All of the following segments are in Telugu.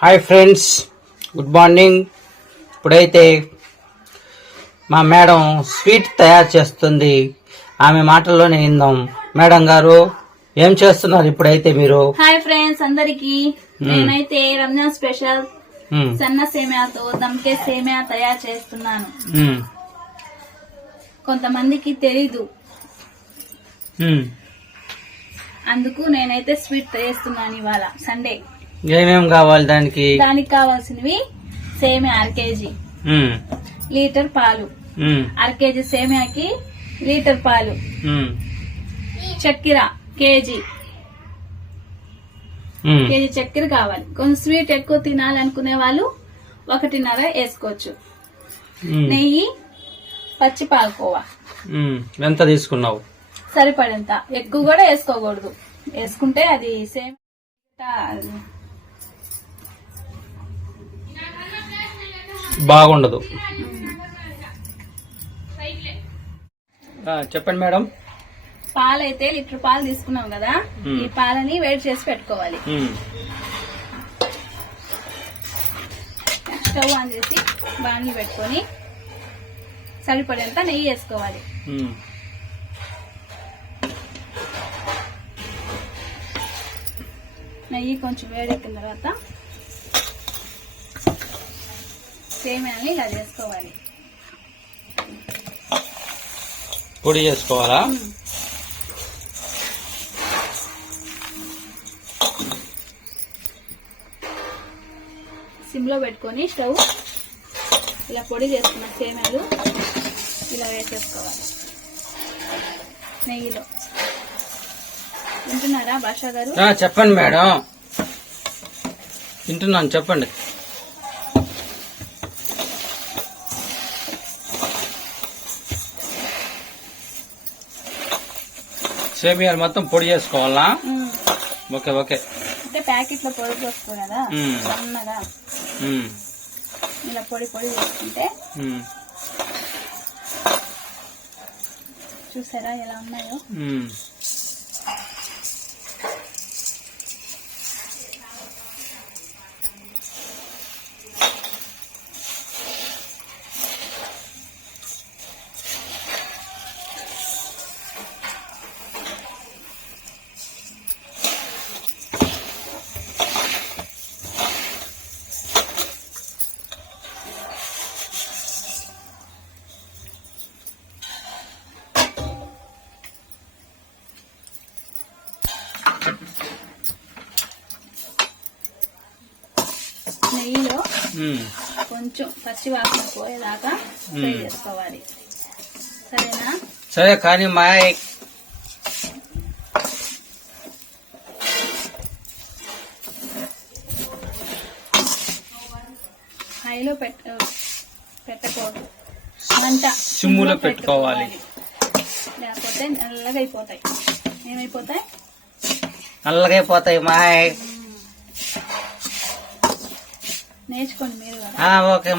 హాయ్ ఫ్రెండ్స్ గుడ్ మార్నింగ్ ఇప్పుడైతే మా మేడం స్వీట్ తయారు చేస్తుంది. ఆమె మాటల్లోనే విందాం. మేడం గారు ఏం చేస్తున్నారు ఇప్పుడైతే మీరు? హాయ్ ఫ్రెండ్స్ అందరికి నేనైతే రంజాన్ స్పెషల్ మ్మ్, సన్న సేమియాతో దమ్కే సేమియా తయారు చేస్తున్నాను. మ్మ్, కొంతమందికి తెలీదు. మ్మ్. అందుకు నేనైతే స్వీట్ చేస్తున్నాను ఇవాళ సండే. ఏమేం కావాలి దానికి? దానికి కావాల్సినవి సేమియా అర కేజీ. లీటర్ పాలు. కేజీ సేమియాకి లీటర్ పాలు. చక్కెర కేజీ. కేజీ చక్కెర కావాలి. కొంచెం స్వీట్ ఎక్కువ తినాలనుకునే వాళ్ళు ఒకటిన్నర వేసుకోవచ్చు. నెయ్యి పచ్చి పాలకోవా. ఎంత తీసుకున్నావు? సరిపడేంత. ఎక్కువ కూడా వేసుకోకూడదు. వేసుకుంటే అది సేమ్. బాగుండదు. చెప్పండి మేడం. పాలైతే లీటర్ పాలు తీసుకున్నాం కదా. ఈ పాలని వేడి చేసి పెట్టుకోవాలి. స్టవ్ ఆన్ చేసి బాణీ పెట్టుకొని సరిపడేంత నెయ్యి వేసుకోవాలి. నెయ్యి కొంచెం వేడెక్కిన తర్వాత సేమియాని ఇలా చేసుకోవాలి. పొడి చేసుకోవాలా? సిమ్లో పెట్టుకొని స్టవ్ ఇలా పొడి చేసుకున్న సేమియాలు ఇలా వేసేసుకోవాలి. నెయ్యిలో. వింటున్నారా భాషా గారు? చెప్పండి మేడం. వింటున్నాను చెప్పండి. సేమియాలు మొత్తం పొడి చేసుకోవాలా. Okay okay. అంటే ప్యాకెట్లో పొడి పోసుకో కదా. సన్నగా. ఇలా పొడి పొడి చేసుకుంటే చూసారా ఎలా ఉన్నాయో? నెయ్యిలో. కొంచెం పచ్చి వాసన పోయేదాకా ఫ్రై. చేసుకోవాలి. సరేనా? సరే కానీ మా హైలో పెట్ట పెట్టకూడదు. మంట. సిమ్ములో పెట్టుకోవాలి. లేకపోతే నల్లగా అయిపోతాయి ఏమైపోతాయి? నల్లగైపోతాయి మాయ్. నేర్చుకోండి మీరు ఓకే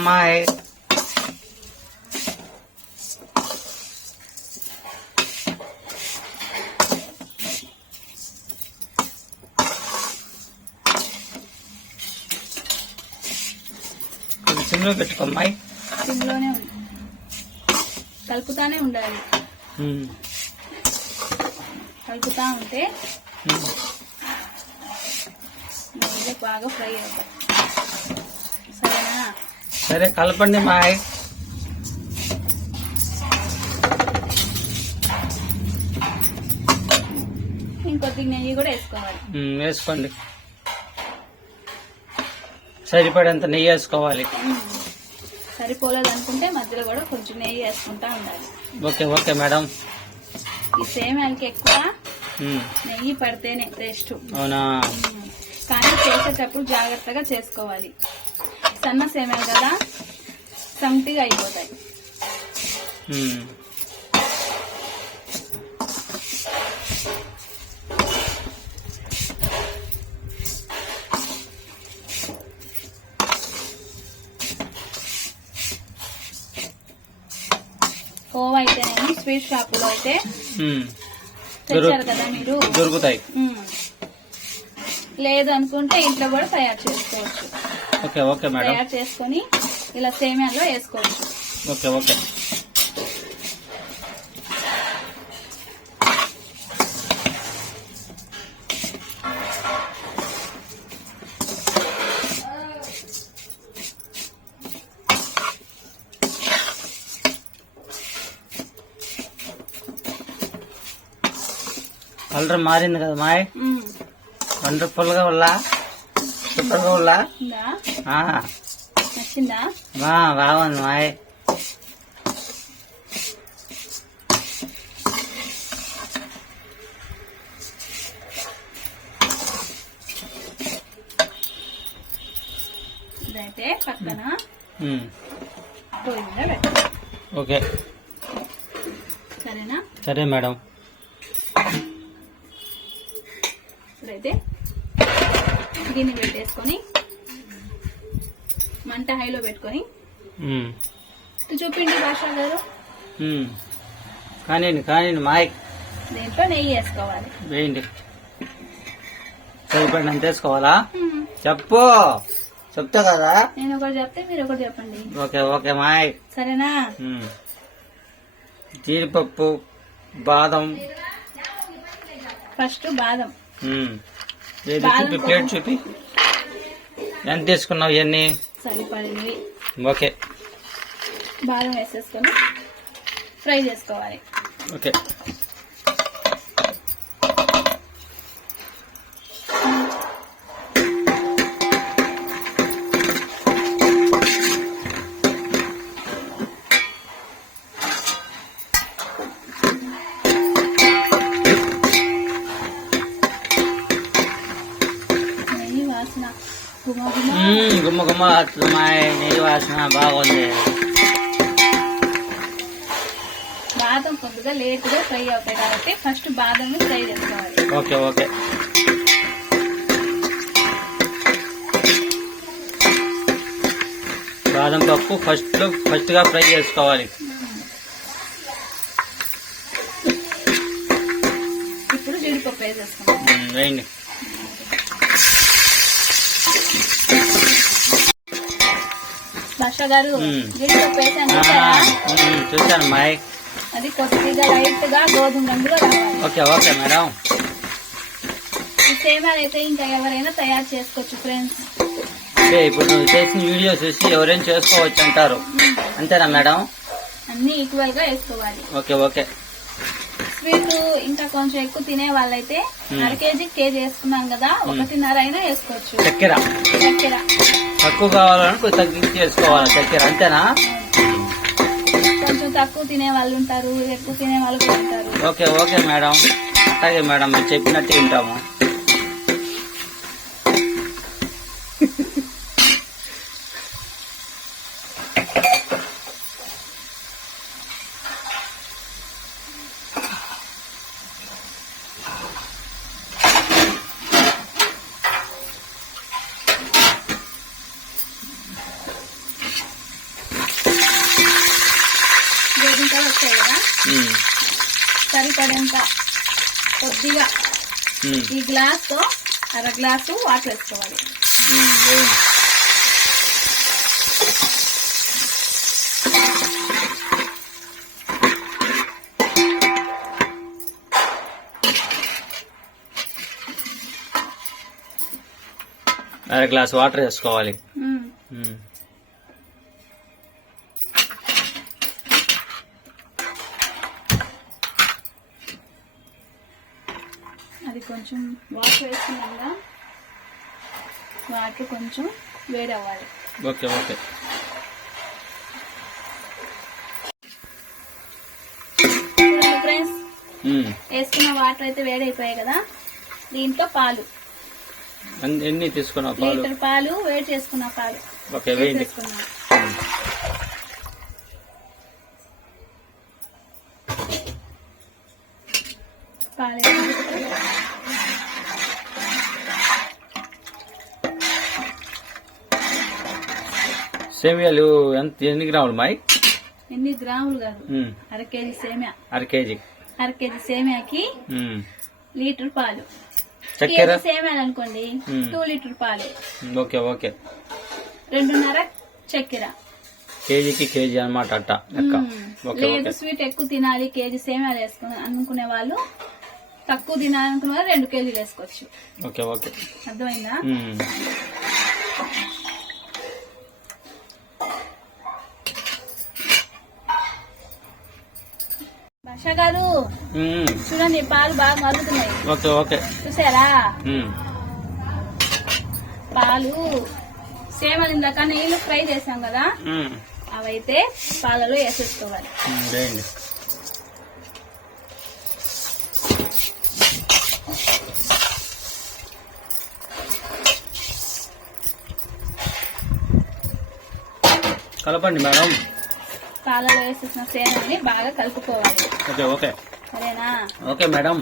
ఇది సిమ్లో పెట్టుకో మాయ్ సిమ్లోనే ఉంది. కలుపుతానే ఉండాలి. కలుపుతా ఉంటే బాగా ఫ్రై అవుతాయి. సరే కలపండి మాయ్. ఇంకొద్ది నెయ్యి కూడా వేసుకోవాలి. వేసుకోండి. సరిపడేంత నెయ్యి వేసుకోవాలి. సరిపోలేదు అనుకుంటే మధ్యలో కూడా కొంచెం నెయ్యి వేసుకుంటా ఉండాలి. Okay okay madam. ఈ సేమియాలకి ఎక్కువ నెయ్యి పడితేనే టేస్ట్ అవునా? కానీ చేసేటప్పుడు జాగ్రత్తగా చేసుకోవాలి. సన్న సేమియాలు కదా సంటిగా అయిపోతాయి. కోవా అయితేనేమో స్వీట్ షాపులో అయితే ఉమ్. తెచ్చారు కదా మీరు దొరుకుతాయి. లేదు అనుకుంటే ఇంట్లో కూడా తయారు చేసుకోవచ్చు ఓకే ఓకే మేడం. తయారు చేసుకొని ఇలా సేమియాలో వేసుకోవచ్చు. Okay okay. కలర్ మారింది కదా మాయ్. వండర్ఫుల్గా ఉల్లా సూపర్గా ఉల్లా బాగుంది మాయ్ ఇదైతే పక్కన ఓకే. సరేనా? సరే మేడం. ఇప్పుడైతే గిన్నె పెట్టేసుకొని మంట హైలో పెట్టుకొని. చూపిండి భాషా గారు. ఉమ్. కానివ్వండి కానివ్వండి మాయ్ దీంట్లో నెయ్యి వేసుకోవాలి. వేయండి. సరిపడినంత వేసుకోవాలా. చెప్పు. చెప్తా కదా? నేను ఒకటి చెప్తే మీరు ఒకటి చెప్పండి. ఓకే ఓకే మాయ్ సరేనా. జీడిపప్పు బాదం. ఫస్ట్ బాదం. చూపి ప్లేట్ చూపి. ఎంత తీసుకున్నావు ఇవన్నీ? సరిపడింది. ఓకే. బాదం వేసేసుకొని ఫ్రై చేసుకోవాలి. ఓకే. నెయ్యి వాసన బాగుంది. బాదం కొద్దిగా లేటుగా ఫ్రై అవుతాయి కాబట్టి ఫస్ట్ బాదం ఫ్రై చేసుకోవాలి. Okay okay. బాదం పప్పు ఫస్ట్ ఫస్ట్గా ఫ్రై చేసుకోవాలి. ఇప్పుడు జీడిపప్పు వేసేసుకున్నాం మ్మ్, వేయండి. భాష గారు చూశాను మాయ్ అది కొద్దిగా లైట్గా గోధుమ రంగులో ఓకే ఓకే మేడం. ఈ అయితే ఇంకా ఎవరైనా తయారు చేసుకోవచ్చు ఫ్రెండ్స్. ఓకే ఇప్పుడు నువ్వు చేసిన వీడియో చూసి ఎవరైనా చేసుకోవచ్చు అంటారు. అంతేనా మేడం? అన్ని ఈక్వల్గా వేసుకోవాలి. Okay okay. స్వీట్ ఇంకా కొంచెం ఎక్కువ తినే వాళ్ళైతే. అర కేజీ కేజీ వేసుకున్నాం కదా ఒకటిన్నర అయినా వేసుకోవచ్చు. చక్కెర. చక్కెర. తక్కువ కావాలని కొంచెం తగ్గించి చేసుకోవాలి చక్కెర అంతేనా? కొంచెం తక్కువ తినే వాళ్ళు ఉంటారు ఎక్కువ తినే వాళ్ళు ఉంటారు. Okay okay madam. అలాగే మేడం మీరు చెప్పినట్టు వింటాము గోధుమ కూడా వచ్చాయి కదా ఉమ్, సరిపడేంత కొద్దిగా ఉమ్, ఈ గ్లాస్తో అర గ్లాసు వాటర్ వేసుకోవాలి. అర గ్లాస్ వాటర్ వేసుకోవాలి. వాటర్ కొంచెం వేడి అవ్వాలి ఓకే. Okay friends. వేసుకున్న వాటర్ అయితే వేడైపోయాయి కదా. దీంట్లో పాలు. ఎన్ని తీసుకున్నావు పాలు? లీటర్ పాలు వేడి చేసుకున్న పాలు. ఓకే వేయండి. పాలు వేసేసుకొని సేమియాలు ఎంత ఎన్ని గ్రాములు మాయ్? ఎన్ని గ్రాములు కాదు. అర కేజీ సేమియా. అర కేజీ. అర కేజీ సేమియాకి. లీటర్ పాలు. చక్కెర? సేమియాలు అనుకోండి. టూ లీటర్ పాలు. Okay okay. రెండున్నర చక్కెర. కేజీకి కేజీ అనమాట అట్ట లేదు స్వీట్ ఎక్కువ తినాలి కేజీ సేమియాలు వేసుకుని అనుకునే వాళ్ళు తక్కువ తినాలి అనుకునే వాళ్ళు రెండు కేజీలు వేసుకోవచ్చు. Okay okay. అర్థమైందా? గారు. చూడండి పాలు బాగా మరుగుతున్నాయి. Okay okay. చూసారా. పాలు సేమలు ఇందాక నీళ్ళు ఫ్రై చేసాం కదా. అవైతే పాలలో వేసేసుకోవాలి. కలపండి మేడం. పాలలో వేసేసిన సేమల్ని బాగా కలుపుకోవాలి. Okay okay. సరేనా? Okay madam.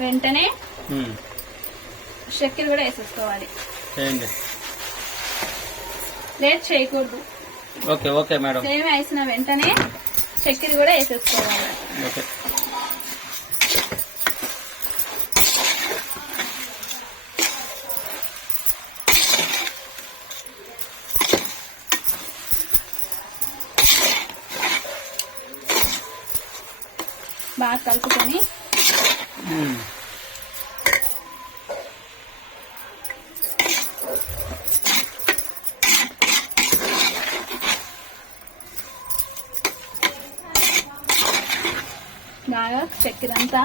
వెంటనే. చక్కెర కూడా వేసేసుకోవాలి. చేయండి. లేట్ చేయకూడదు. Okay okay madam. సేమ వేసిన వెంటనే చక్కెర కూడా వేసేసుకోవాలి. ఓకే బాగా కలుపుకొని. బాగా చక్కెర అంతా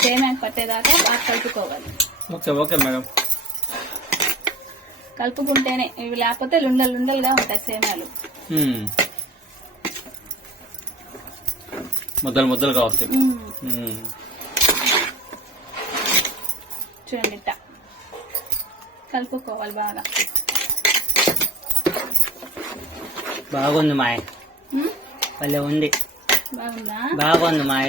సేమ్యాకి పట్టేదాకా బాగా కలుపుకోవాలి. Okay okay madam. కలుపుకుంటేనే ఇవి లేకపోతే లుండలు లుండలుగా ఉంటాయి సేమ్యాలు ముద్దలు ముద్దలుగా వస్తాయి. చూడండి కలుపుకోవాలి బాగా. బాగుంది మాయ? భలే ఉంది. బాగుందా? బాగుంది మాయ.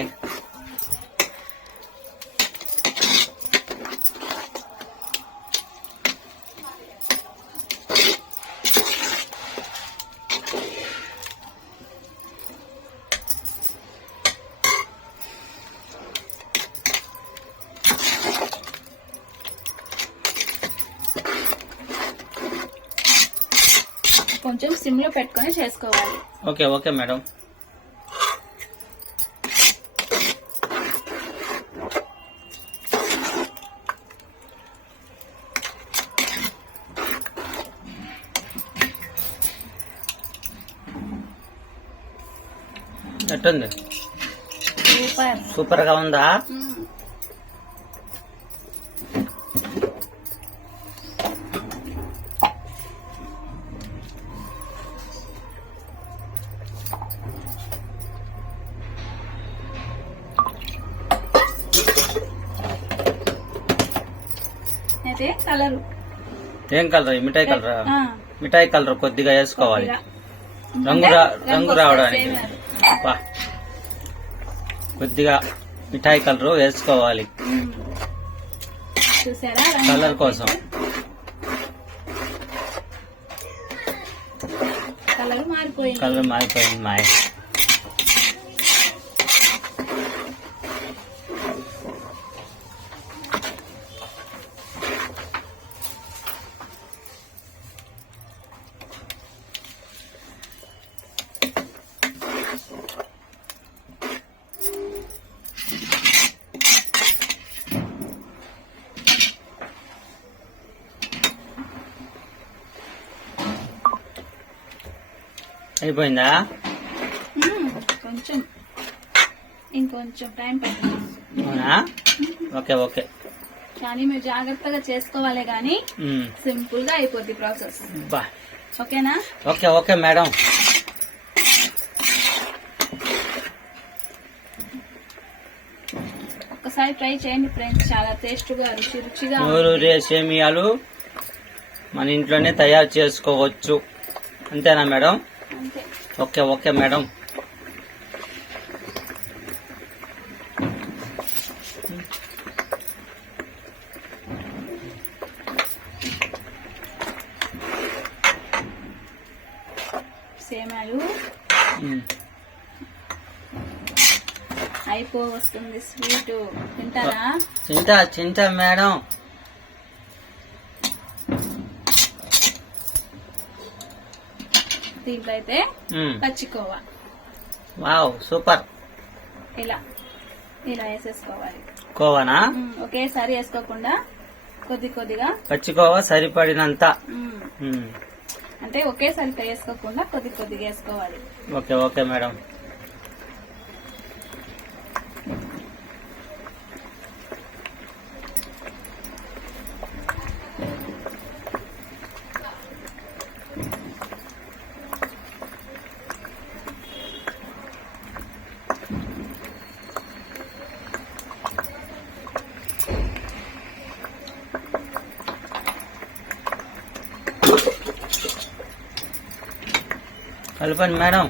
కొంచెం సిమ్లో పెట్టుకొని చేసుకోవాలి. Okay okay madam. ఎట్టుంది సూపర్. సూపర్గా ఉందా ఏం కలర్? మిఠాయి కలరా? మిఠాయి కలర్? కొద్దిగా వేసుకోవాలి. రంగు రంగు రావడానికి. కొద్దిగా మిఠాయి కలర్ వేసుకోవాలి. కలర్ కోసం. కలర్ మారిపోయింది. కలర్ మారిపోయింది మాయ. అయిపోయిందా. కొంచెం. ఇంకొంచెం టైం పడుతుంది. అవునా? Okay okay. కానీ మీరు జాగ్రత్తగా చేసుకోవాలి గాని ఉమ్. సింపుల్గా అయిపోద్ది ప్రాసెస్. ఓకేనా? Okay okay madam. ఒక్కసారి ట్రై చేయండి ఫ్రెండ్స్ చాలా టేస్ట్గా రుచి రుచిగా నూరు సేమియాలు మన ఇంట్లోనే తయారు చేసుకోవచ్చు. అంతేనా మేడం? Okay okay madam. సేమాలు అయిపో వస్తుంది స్వీట్. తింటారా? తింటా తింటా మేడం. అయితే. పచ్చికోవా. Wow super. ఇలా ఇలా వేసేసుకోవాలి. కోవానా? ఒకేసారి వేసుకోకుండా కొద్ది కొద్దిగా. పచ్చికోవా సరిపడినంత. అంటే ఒకేసారి వేసుకోకుండా కొద్ది కొద్దిగా వేసుకోవాలి. Okay okay madam. కలపండి మేడం.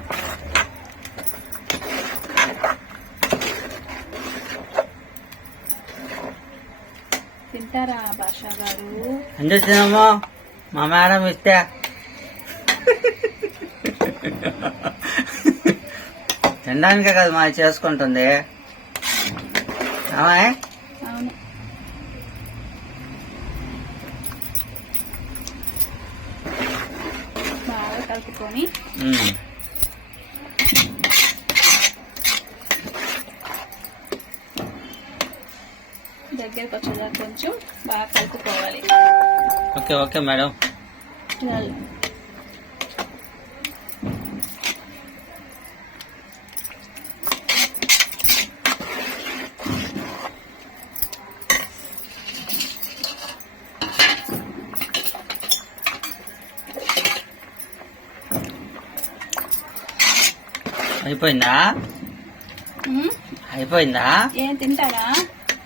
తింటారా భాషా గారు? మా మేడం ఇస్తే. తినడానికే కదా మా చేసుకుంటుంది ఏమాయ్? అవును బాగా కలుపుకొని ఉమ్. దగ్గరకు వచ్చేదాకా కొంచెం బాగా కలుపుకోవాలి. Okay okay madam. అయిపోయిందా? అయిపోయిందా? ఏం తింటారా?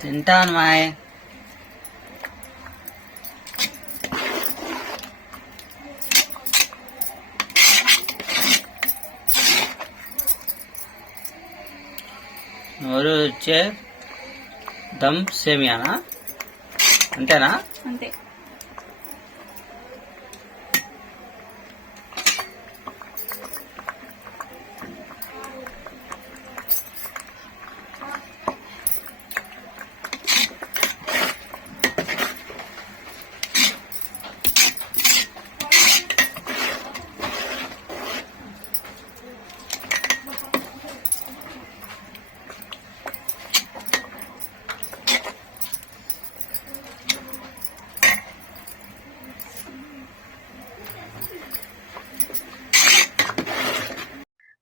తింటాను మాయ్. నోరు వచ్చే దమ్ సేమియానా? అంతేనా అంతే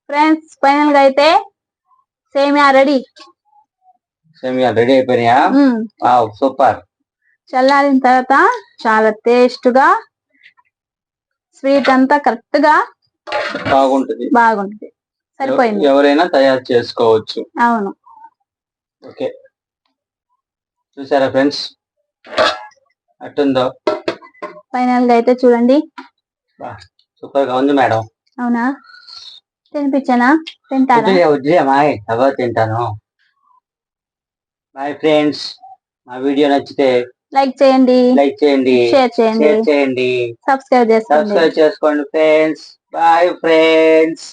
ఫ్రెండ్స్ ఫైనల్గా అయితే సేమియా రెడీ? సేమియా రెడీ అయిపోయినాయా? Wow super. చల్లారిన తర్వాత చాలా టేస్ట్గా స్వీట్ అంతా కరెక్ట్గా బాగుంటుంది. బాగుంటుంది. సరిపోయింది. ఎవరైనా తయారు చేసుకోవచ్చు. అవును. ఓకే. చూసారా ఫ్రెండ్స్? అట్టుందో? ఫైనల్గా అయితే చూడండి. సూపర్గా ఉంది మేడం. అవునా? తినిపించానా? మాయ్ తర్వాత తింటాను బాయ్ ఫ్రెండ్స్ మా వీడియో నచ్చితే లైక్ చేయండి. లైక్ చేయండి. షేర్ చేయండి. షేర్ చేయండి. సబ్స్క్రైబ్ చేసుకోండి. సబ్స్క్రైబ్ చేసుకోండి ఫ్రెండ్స్ బాయ్ ఫ్రెండ్స్